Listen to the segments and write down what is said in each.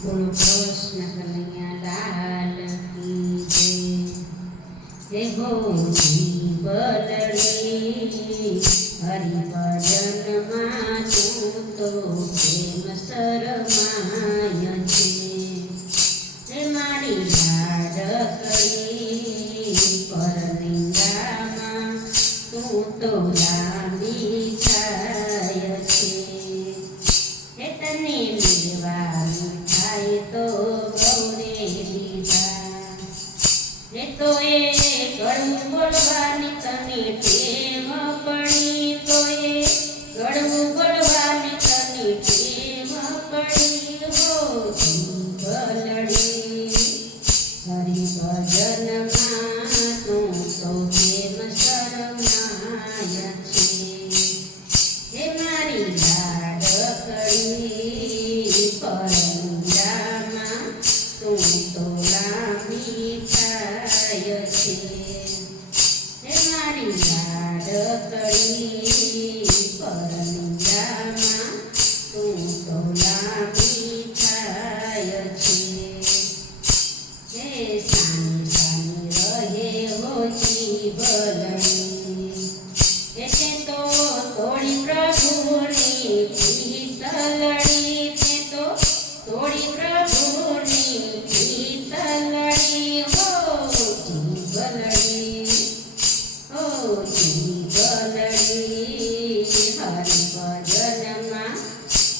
બોલો કૃષ્ણ કનૈયા લાલ કી જય. હે ગોરી બલડી હરિ ભજનમાં તું તો પ્રેમ શરમાય છે. હે મારી લાડકડી પરનિંદામાં તું તો લાંબી થાય છે. હે તને લેવાનું થાય તો ગૌરે લીધા. હે તો એ કડવું બોલવાની તને ટેવ પડી, તો એ કડવું બોલવાની તને ટેવ પડી. હો બલડી હરિ ભજનમાં તું તો પ્રેમ શરમાય છે. હે મારી લાડકડી પરનિંદામાં તું તો લાંબી થાય છે. હે મારી લાડકડી પરનિંદામાં તું તો લાંબી થાય છે. હે સાની સાની રહે હોતી બલડી, તે તો તોડી પ્રભુની પ્રીતલડી, તે તો તોડી પ્રભુની પ્રીતલડી. હો જીવલડી, હો જીવલડી હરિ ભજનમાં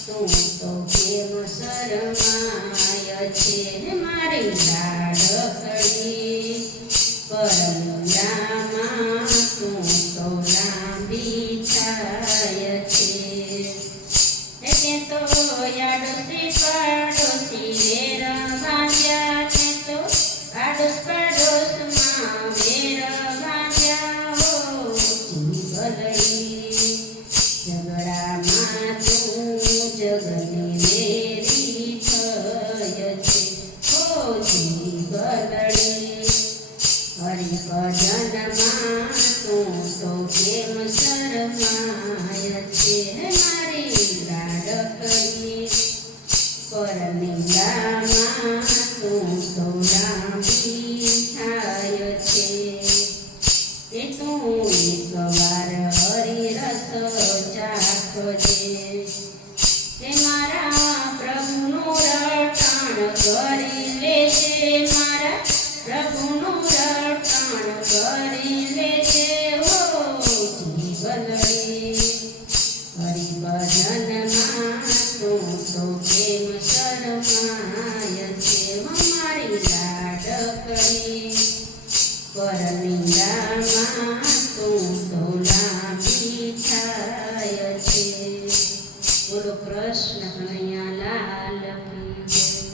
તું તો પ્રેમ શરમાય છે. મારી લાડકડી પરનિંદામાં તું તો લાંબી થાય છે. તે તો આડોશી પાડોશી વેર ભાંગ્યા, તે તો આડોશ પાડોશમાં વેર ભાંગ્યા. હો જીવલડી ઝઘડામાં તું જગની વેરી થય છે. હો જીવલડી હરિ ભજનમાં તું તો પ્રેમ શરમાય છે. મારી લાડકડી પરનિંદામાં તું તો લાંબી થાય છે. એ તું એકવાર હરિરસ ચાખજે, તે મારા પ્રભુનું રટણ કરી લેજે, મારા પ્રભુનું રટણ કરી લેજે. હો જીવલડી હરિ ભજનમાં તું તો પ્રેમ શરમાય છે. મારી લાડકડી પરનિંદામાં તું તો લાંબી થાય છે. બોલો કૃષ્ણ કનૈયા